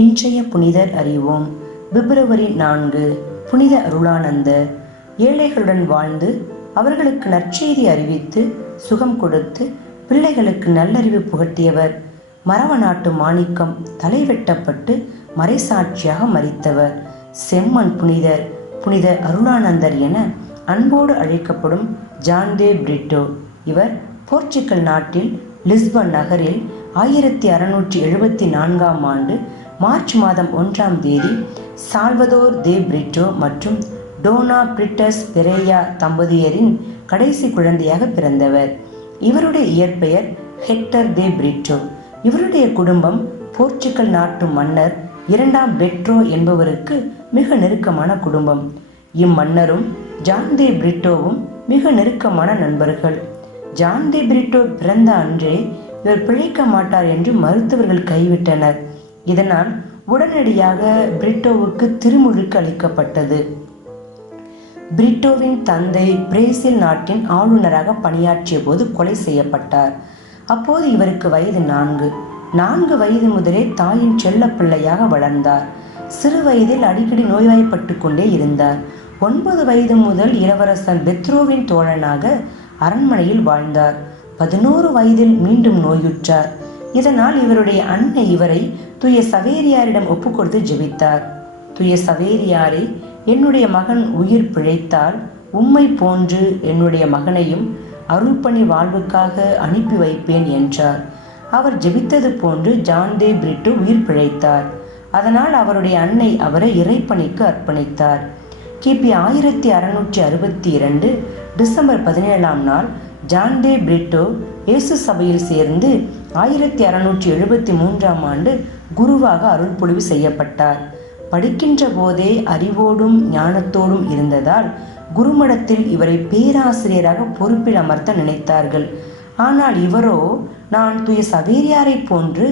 இன்றைய புனிதர் அறிவோம். பிப்ரவரி 4. புனித அருளானந்தர். ஏழைகளுடன் வாழ்ந்து அவர்களுக்கு நற்செய்தி அறிவித்து சுகம் கொடுத்து பிள்ளைகளுக்கு நல்லறிவு புகட்டியவர். மரவ நாட்டு மாணிக்கம் தலை வெட்டப்பட்டு மறைசாட்சியாக மரித்தவர். செம்மன் புனிதர் புனித அருளானந்தர் என அன்போடு அழைக்கப்படும் ஜான் தே பிரிட்டோ. இவர் போர்ச்சுகல் நாட்டில் லிஸ்பன் நகரில் 1674 ஆண்டு மார்ச் மாதம் 1ஆம் தேதி சால்வதோர் தே பிரிட்டோ மற்றும் டோனா பிரிட்டஸ் பெரேயா தம்பதியரின் கடைசி குழந்தையாக பிறந்தவர். இவருடைய இயற்பெயர் ஹெக்டர் தே பிரிட்டோ. இவருடைய குடும்பம் போர்ச்சுகல் நாட்டு மன்னர் 2ஆம் பெட்ரோ என்பவருக்கு மிக நெருக்கமான குடும்பம். இம்மன்னரும் ஜான் தே பிரிட்டோவும் மிக நெருக்கமான நண்பர்கள். ஜான் தே பிரிட்டோ பிறந்த அன்றே இவர் பிழைக்க மாட்டார் என்று மருத்துவர்கள் கைவிட்டனர். இதனால் உடனடியாக பிரிட்டோவுக்கு திருமுழுக்கு அளிக்கப்பட்டது. பிரிட்டோவின் தந்தை பிரேசில் நாட்டின் ஆளுநராக பணியாற்றிய போது கொலை செய்யப்பட்டார். அப்போது இவருக்கு வயது 4 வயது முதலே தாயின் செல்ல பிள்ளையாக வளர்ந்தார். சிறு வயதில் அடிக்கடி நோய்வாய்ப்பட்டு கொண்டே இருந்தார். 9 வயது முதல் இளவரசன் பெத்ரோவின் தோழனாக அரண்மனையில் வாழ்ந்தார். 11 வயதில் மீண்டும் நோயுற்றார். இதனால் இவருடைய அன்னை இவரை தூய சவேரியாரிடம் ஒப்புக்கொடுத்து ஜெபித்தார். தூய சவேரியாரை, என்னுடைய மகன் உயிர் பிழைத்தால் உம்மை போன்று என்னுடைய மகனையும் அருள்பணி வாழ்வுக்காக அனுப்பி வைப்பேன் என்றார். அவர் ஜெபித்தது போன்று ஜான் தே பிரிட்டோ உயிர் பிழைத்தார். அதனால் அவருடைய அன்னை அவரை இறைப்பணிக்கு அர்ப்பணித்தார். கிபி 1662 டிசம்பர் 17ஆம் நாள் ஜான் தே பிரிட்டோ இயேசு சபையில் சேர்ந்து 1673ஆம் ஆண்டு குருவாக அருள் பொழிவு செய்யப்பட்டார். படிக்கின்ற போதே அறிவோடும் ஞானத்தோடும் இருந்ததால் குருமடத்தில் இவரை பேராசிரியராக பொறுப்பில் அமர்த்த நினைத்தார்கள். ஆனால் இவரோ, நான் தூய சவேரியாரை போன்று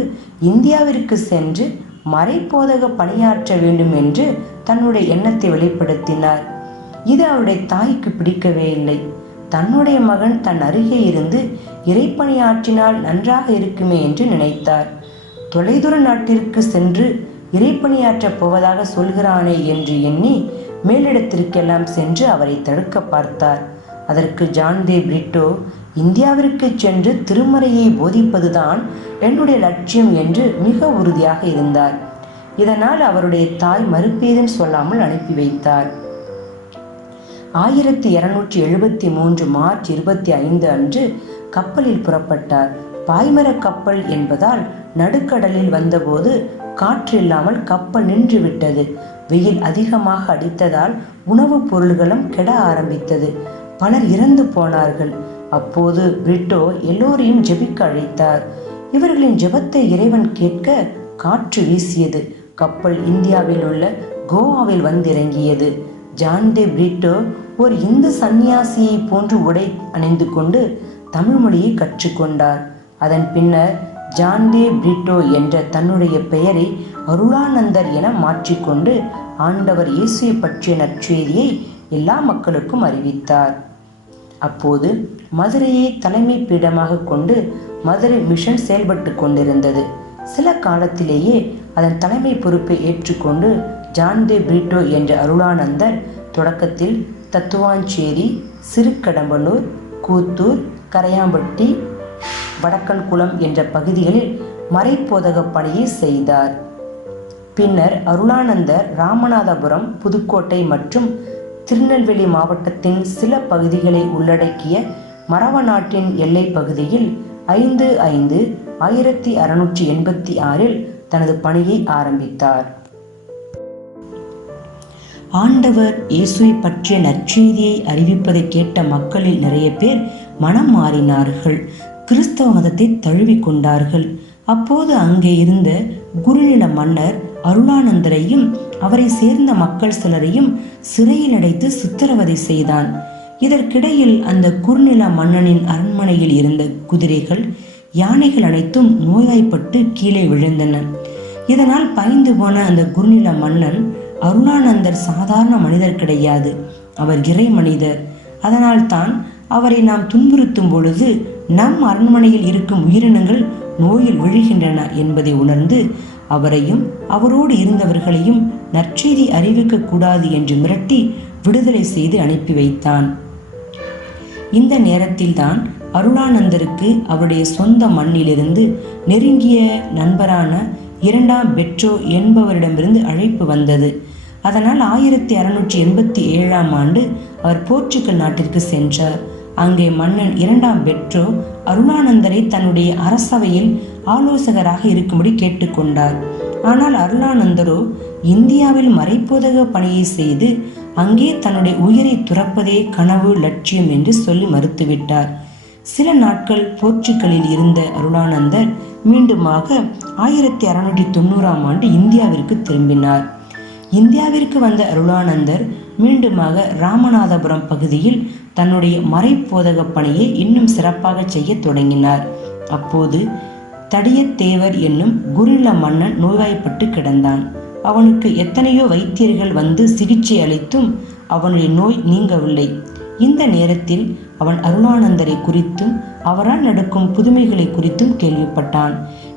இந்தியாவிற்கு சென்று மறைபோதக பணியாற்ற வேண்டும் என்று தன்னுடைய எண்ணத்தை வெளிப்படுத்தினார். இது அவருடைய தாய்க்கு பிடிக்கவே இல்லை. தன்னுடைய மகன் தன் அருகே இருந்து இறைப்பணியாற்றினால் நன்றாக இருக்குமே என்று நினைத்தார். தொலைதூர நாட்டிற்கு சென்று இறைப்பணியாற்றப் போவதாக சொல்கிறானே என்று எண்ணி மேலிடத்திற்கெல்லாம் சென்று அவரை தடுக்க பார்த்தார். அதற்கு ஜான் தே பிரிட்டோ, இந்தியாவிற்கு சென்று திருமறையை போதிப்பதுதான் என்னுடைய லட்சியம் என்று மிக உறுதியாக இருந்தார். இதனால் அவருடைய தாய் மறுபேதும் சொல்லாமல் அனுப்பி வைத்தார். 1273 மார்ச் 25 அன்று கப்பலில் புறப்பட்டார். பாய்மர கப்பல் என்பதால் நடுக்கடலில் வந்தபோது காற்று இல்லாமல் கப்பல் நின்று விட்டது. வெயில் அதிகமாக அடித்ததால் உணவுப் பொருள்களும் கெட ஆரம்பித்தது. பலர் இறந்து போனார்கள். அப்போது பிரிட்டோ எல்லோரையும் ஜெபிக்க அழைத்தார். இவர்களின் ஜெபத்தை இறைவன் கேட்க காற்று வீசியது. கப்பல் இந்தியாவில் உள்ள கோவாவில் வந்திறங்கியது. ஜான் தே பிரிட்டோ ஒரு இந்து சந்நியாசியை போன்று உடை அணிந்து கொண்டு தமிழ் மொழியை கற்றுக்கொண்டார். அதன் பின்னர் ஜான் தே பிரிட்டோ என்ற தன்னுடைய பெயரை அருளானந்தர் என மாற்றிக்கொண்டு ஆண்டவர் இயேசுவை பற்றிய நற்செய்தியை எல்லா மக்களுக்கும் அறிவித்தார். அப்போது மதுரையை தலைமை பீடமாக கொண்டு மதுரை மிஷன் செயல்பட்டு கொண்டிருந்தது. சில காலத்திலேயே அதன் தலைமை பொறுப்பை ஏற்றுக்கொண்டு ஜான் தே பிரிட்டோ என்ற அருளானந்தர் தொடக்கத்தில் தத்துவாஞ்சேரி, சிறுகடம்பனூர், கூத்தூர், கரையாம்பட்டி, வடக்கன்குளம் என்ற பகுதிகளில் மறைபோதக பணியை செய்தார். பின்னர் அருளானந்தர் ராமநாதபுரம், புதுக்கோட்டை மற்றும் திருநெல்வேலி மாவட்டத்தின் சில பகுதிகளை உள்ளடக்கிய மரவ நாட்டின் எல்லை பகுதியில் 5/5/1686 தனது பணியை ஆரம்பித்தார். ஆண்டவர் இயேசுவை பற்றிய நற்செய்தியை அறிவிப்பதை கேட்ட மக்களில் நிறைய பேர் மனம் மாறினார்கள். கிறிஸ்தவ மதத்தை தழுவி கொண்டார்கள். அப்போது அங்கே இருந்த குறுநில மன்னர் அருளானந்தரையும் அவரை சேர்ந்த மக்கள் சிலரையும் சிறையில் அடைத்து சித்திரவதை செய்தான். இதற்கிடையில் அந்த குறுநில மன்னனின் அரண்மனையில் இருந்த குதிரைகள், யானைகள் அனைத்தும் நோய்வாய்ப்பட்டு கீழே விழுந்தன. இதனால் பயந்து போன அந்த குறுநில மன்னன், அருளானந்தர் சாதாரண மனிதர் கிடையாது, அவர் இறை மனிதர். அதனால் தான் அவரை நாம் துன்புறுத்தும் பொழுது நம் அரண்மனையில் இருக்கும் உயிரினங்கள் நோயில் விழுகின்றன என்பதை உணர்ந்து அவரையும் அவரோடு இருந்தவர்களையும் நற்செய்தி அறிவிக்க கூடாது என்று மிரட்டி விடுதலை செய்து அனுப்பி வைத்தான். இந்த நேரத்தில்தான் அருளானந்தருக்கு அவருடைய சொந்த மண்ணிலிருந்து நெருங்கிய நண்பரான இரண்டாம் பெட்ரோ என்பவரிடமிருந்து அழைப்பு வந்தது. அதனால் 1687 ஆண்டு அவர் போர்ச்சுகல் நாட்டிற்கு சென்றார். அங்கே மன்னன் இரண்டாம் பெட்ரோ அருளானந்தரை தன்னுடைய அரசவையில் ஆலோசகராக இருக்கும்படி கேட்டுக்கொண்டார். ஆனால் அருளானந்தரோ இந்தியாவில் மறைப்போதக பணியை செய்து அங்கே தன்னுடைய உயிரை துறப்பதே கனவு லட்சியம் என்று சொல்லி மறுத்துவிட்டார். சில நாட்கள் போர்ச்சுகலில் இருந்த அருளானந்தர் மீண்டுமாக 1690 ஆண்டு இந்தியாவிற்கு திரும்பினார். இந்தியாவிற்கு வந்த அருளானந்தர் மீண்டுமாக ராமநாதபுரம் பகுதியில் தன்னுடைய மறைப்போதக பணியை இன்னும் சிறப்பாக செய்ய தொடங்கினார். அப்போது தடியத்தேவர் என்னும் குறுநில மன்னன் நோய்வாய்ப்பட்டு கிடந்தான். அவனுக்கு எத்தனையோ வைத்தியர்கள் வந்து சிகிச்சை அளித்தும் அவனுடைய நோய் நீங்கவில்லை. இந்த நேரத்தில் அவன் அருளானந்தரை குறித்தும் அவரால் நடக்கும் புதுமைகளை குறித்தும் கேள்விப்பட்டான்.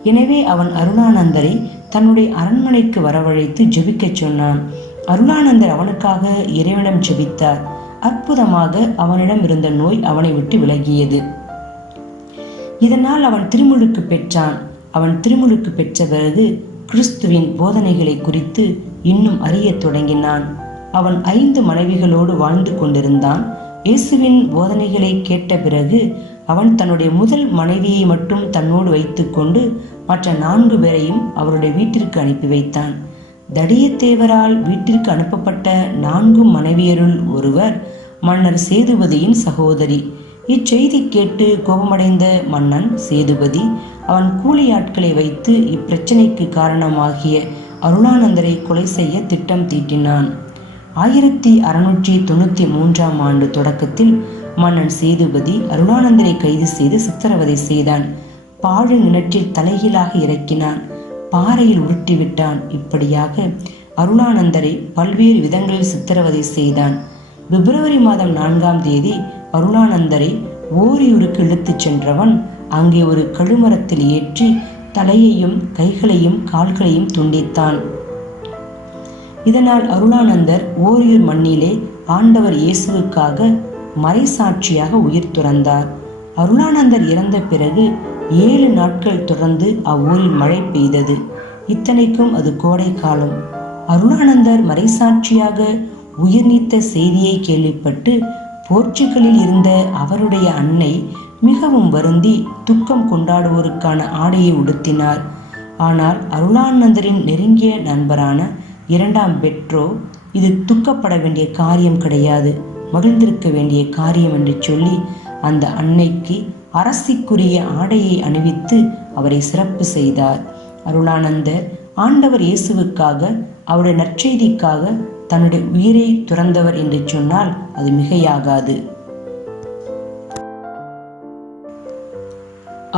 எனவே அவன் அருளானந்தரை தன்னுடைய அரண்மனைக்கு வரவழைத்து ஜெபிக்கச் சொன்னான். அருளானந்தர் அவனுக்காக இறைவனிடம் ஜெபித்தார். அற்புதமாக அவனிடம் இருந்த நோய் அவனை விட்டு விலகியது. இதனால் அவன் திருமுழுக்கு பெற்றான். அவன் திருமுழுக்கு பெற்ற பிறகு கிறிஸ்துவின் போதனைகளை குறித்து இன்னும் அறிய தொடங்கினான். அவன் 5 மனைவிகளோடு வாழ்ந்து கொண்டிருந்தான். இயேசுவின் போதனைகளை கேட்ட பிறகு அவன் தன்னுடைய முதல் மனைவியை மட்டும் தன்னோடு வைத்துக்கொண்டு மற்ற 4 பேரையும் அவருடைய வீட்டிற்கு அனுப்பி வைத்தான். தடியத்தேவரால் வீட்டிற்கு அனுப்பப்பட்ட 4 மனைவியருள் ஒருவர் மன்னர் சேதுபதியின் சகோதரி. இச்செய்தி கேட்டு கோபமடைந்த மன்னன் சேதுபதி அவன் கூலியாட்களை வைத்து இப்பிரச்சனைக்கு காரணமாகிய அருளானந்தரை கொலை செய்ய திட்டம் தீட்டினான். 1693 ஆண்டு தொடக்கத்தில் மன்னன் சேதுபதி அருளானந்தரை கைது செய்து சித்திரவதை செய்தான். பாழ் கிணற்றில் தலைகீழாக இறக்கினான். பாறையில் உருட்டிவிட்டான். இப்படியாக அருளானந்தரை பல்வேறு விதங்களில் சித்திரவதை செய்தான். பிப்ரவரி மாதம் 4ஆம் தேதி அருளானந்தரை ஓரியூருக்கு இழுத்துச் சென்றவன் அங்கே ஒரு கழுமரத்தில் ஏற்றி தலையையும் கைகளையும் கால்களையும் துண்டித்தான். இதனால் அருளானந்தர் ஓரியூர் மண்ணிலே ஆண்டவர் இயேசுவுக்காக மறைசாட்சியாக உயிர் துறந்தார். அருளானந்தர் இறந்த பிறகு 7 நாட்கள் தொடர்ந்து அவ்வூரில் மழை பெய்தது. இத்தனைக்கும் அது கோடை காலம். அருளானந்தர் மறைசாட்சியாக உயிர் நீத்த செய்தியை கேள்விப்பட்டு போர்ச்சுகலில் இருந்த அவருடைய அன்னை மிகவும் வருந்தி துக்கம் கொண்டாடுவோருக்கான ஆடையை உடுத்தினார். ஆனால் அருளானந்தரின் நெருங்கிய நண்பரான இரண்டாம் பெட்ரோ இது துக்கப்பட வேண்டிய காரியம் கிடையாது, மகிழ்ந்திருக்க வேண்டிய காரியம் என்று சொல்லி அந்த அன்னைக்கு அரசிக்குரிய ஆடையை அணிவித்து அவரை சிறப்பு செய்தார். அருளானந்தர் ஆண்டவர் இயேசுவுக்காக அவருடைய நற்செய்திக்காக தன்னுடைய உயிரை துறந்தவர் என்று சொன்னால் அது மிகையாகாது.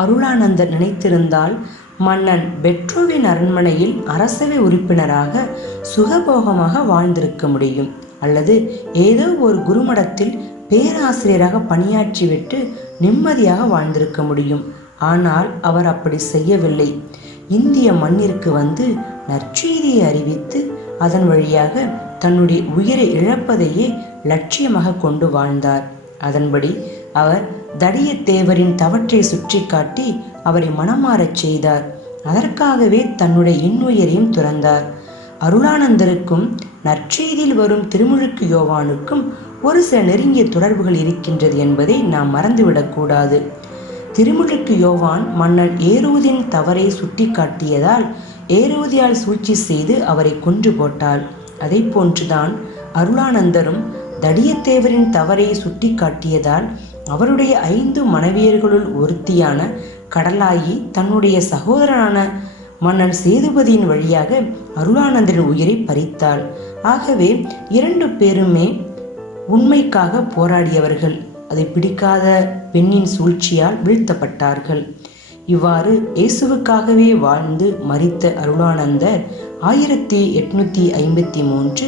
அருளானந்தர் நினைத்திருந்தால் மன்னன் பெட்ரோவின் அரண்மனையில் அரசவை உறுப்பினராக சுகபோகமாக வாழ்ந்திருக்க முடியும். அல்லது ஏதோ ஒரு குருமடத்தில் பேராசிரியராக பணியாற்றிவிட்டு நிம்மதியாக வாழ்ந்திருக்க முடியும். ஆனால் அவர் அப்படி செய்யவில்லை. இந்திய மண்ணிற்கு வந்து நற்செய்தியை அறிவித்து அதன் வழியாக தன்னுடைய உயிரை இழப்பதையே லட்சியமாக கொண்டு வாழ்ந்தார். அதன்படி அவர் தடியத்தேவரின் தவற்றை சுற்றி காட்டி அவரை மனமாறச் செய்தார். அதற்காகவே தன்னுடைய இன்னுயிரையும் துறந்தார். அருளானந்தருக்கும் நற்செய்தியில் வரும் திருமுழுக்கு யோவானுக்கும் ஒரு சில நெருங்கிய தொடர்புகள் இருக்கின்றது என்பதை நாம் மறந்துவிடக்கூடாது. திருமுழுக்கு யோவான் மன்னன் ஏரோதின் தவறை சுட்டி காட்டியதால் ஏரோதியால் சூழ்ச்சி செய்து அவரை கொன்று போட்டாள். அதை போன்றுதான் அருளானந்தரும் தடியத்தேவரின் தவறை சுட்டி காட்டியதால் அவருடைய 5 மனைவியர்களுள் ஒருத்தியான கடலாயி தன்னுடைய சகோதரனான மன்னன் சேதுபதியின் வழியாக அருளானந்தரின் உயிரை பறித்தாள். ஆகவே 2 பேருமே உண்மைக்காக போராடியவர்கள். அதை பிடிக்காத பெண்ணின் சூழ்ச்சியால் வீழ்த்தப்பட்டார்கள். இவ்வாறு இயேசுவுக்காகவே வாழ்ந்து மரித்த அருளானந்தர் 1853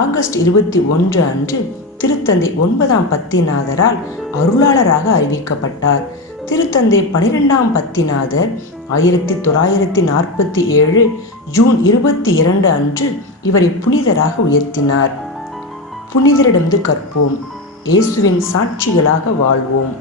ஆகஸ்ட் 21 அன்று திருத்தந்தை 9ஆம் பத்திநாதரால் அருளாளராக அறிவிக்கப்பட்டார். திருத்தந்தை 12ஆம் பத்திநாதர் 1947 ஜூன் 22 அன்று இவரை புனிதராக உயர்த்தினார். புனிதரிடமிருந்து கற்போம், இயேசுவின் சாட்சிகளாக வாழ்வோம்.